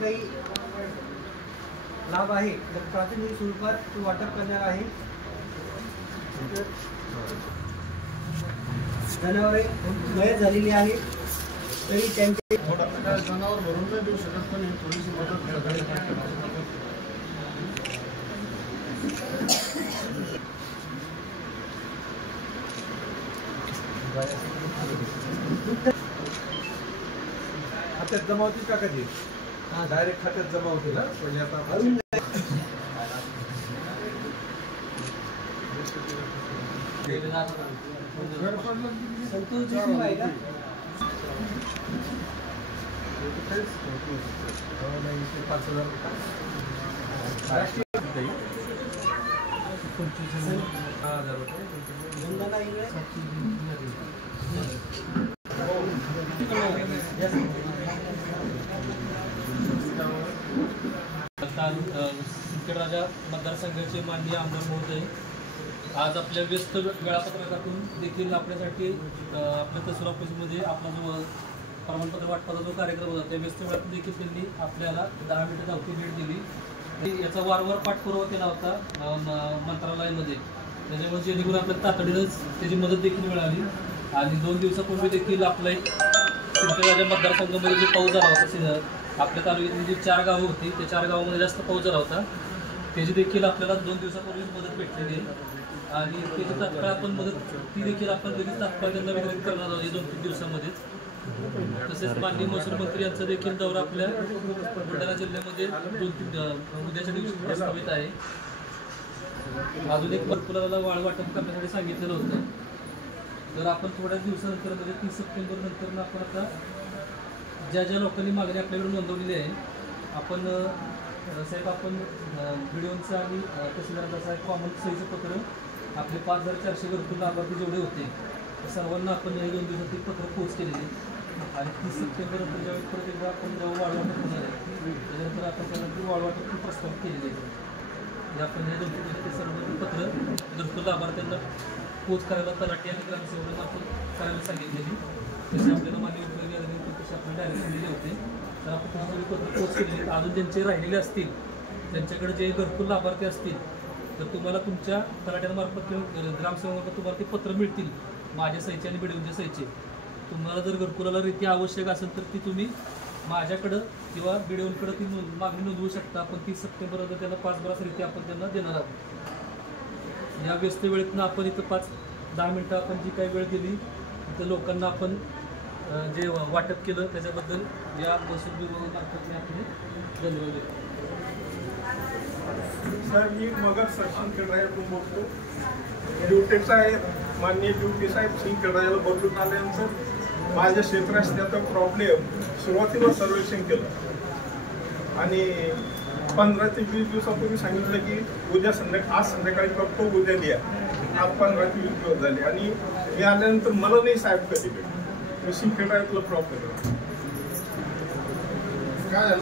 काही लाभ आहे तर प्राथमिक स्वरूपात वाटप करणार आहे। जनावरे मयत झालेली आहे तरी त्यांचे जनावर भरून नाही देऊ शकत पण थोडीशी मदत खात्यात जमा होती का कधी? डायरेक्ट खात्यात जमा होते ना म्हणजे आता संतोष देशमुख आहे का? सिंदखेडराजा मतदारसंघाचे माननीय आमदार महोदय आज आपल्या व्यस्त वेळापत्रकातून देखील आपल्यासाठी आपल्या तहसील ऑफिसमध्ये आपला जो प्रमाणपत्र वाटपाचा जो कार्यक्रम होता त्या व्यस्त वेळातून देखील त्यांनी आपल्याला 10 मिनिटं धावती भेट दिली। याचा वारंवार पाठपुरावा केला होता मंत्रालयामध्ये, त्याच्यामुळे जेणेकरून आपल्याला तातडीनंच त्याची मदत देखील मिळाली। आणि 2 दिवसापूर्वी देखील आपला एक सिंदखेडराजा मतदारसंघामध्ये जो पाऊस झाला होता, आपल्या तालुक्यातली जी 4 गावं होती त्या 4 गावामध्ये जास्त पाऊस झाला होता, त्याची देखील आपल्याला 2 दिवसापूर्वी मदत भेटलेली आहे। आणि त्याची तात्काळ आपण मदत ती देखील आपण लगेच तात्काळ त्यांना वितरित करणार आहोत 2-3 दिवसामध्येच। तसेच माननीय महसूल मंत्री यांचा देखील दौरा आपल्या बुलढाणा जिल्ह्यामध्ये 2-3 उद्याच्या दिवशी प्रस्तावित आहे। अजून एक घरकुलाला वाळ वाटप करण्यासाठी सांगितलेलं होतं, तर आपण थोड्याच दिवसानंतर म्हणजे 30 सप्टेंबर नंतर आपण आता ज्या लोकांनी मागणी आपल्याकडे नोंदवलेली आहे आपण साहेब आपण व्हिडिओचं आणि तहसीलदाराचं एक कॉमन सहीचं पत्र आपले 5400 घरकुल लाभार्थी जेवढे होते सर्वांना आपण हे 2 दिवसातील पत्र पोच केलेले आणि 30 सप्टेंबर नंतर ज्यावेळी परत एकदा आपण जेव्हा वाळ वाटप होणार आहे त्यानंतर आपण त्यानंतर वाळ वाटप प्रस्तावित केलेले आहे। आपण हे 2 दिवसातील सर्व पत्र घरकुल लाभार्थ्यांना पोच करायला तलाठी आणि ग्रामसेवकांना आपण करायला सांगितलेली, तसे आपल्याला मान्य तसे आपण डायरेक्ट दिलेले होते, तर आपण तसे पत्र पोच केलेले। अजून ज्यांचे राहिलेले असतील त्यांच्याकडे जे घरकुल लाभार्थी असतील तर तुम्हाला तुमच्या तलाट्यांमार्फत किंवा ग्रामसेवकांना तुम्हाला ते पत्र मिळतील माझ्या सहीचे आणि बिडीओच्या सहीचे। तुम्हाला जर घरकुलाला रीती आवश्यक असेल तर ती तुम्ही माझ्याकडं किंवा बिडीओकडं ती मागणी नोंदवू शकता। आपण 30 सप्टेंबरला त्यांना 5 बरासरीती आपण त्यांना देणार आहोत। या व्यस्त वेळेतनं आपण इथं 5-10 मिनटं आपण जी काही वेळ दिली तिथं लोकांना आपण जे वाटप केलं त्याच्याबद्दल या महसूल विभागामार्फत मी आपले धन्यवाद देतो। सर मी मगर सिंदखेडराजातून बोलतो। ड्युटी साहेब माननीय ड्युटी साहेब सिंदखेडराजाला बदलून आल्यानंतर माझ्या क्षेत्रात त्याचा प्रॉब्लेम सुरुवातीला सर्वेक्षण केलं आणि 15 ते 20 दिवसापूर्वी सांगितलं की उद्या आज संध्याकाळी करतो, उद्या द्या। आज 15 ते 20 दिवस झाले आणि मी आल्यानंतर मला नाही साहेब कधी भेटले। सिंदखेडराजातला प्रॉब्लेम काय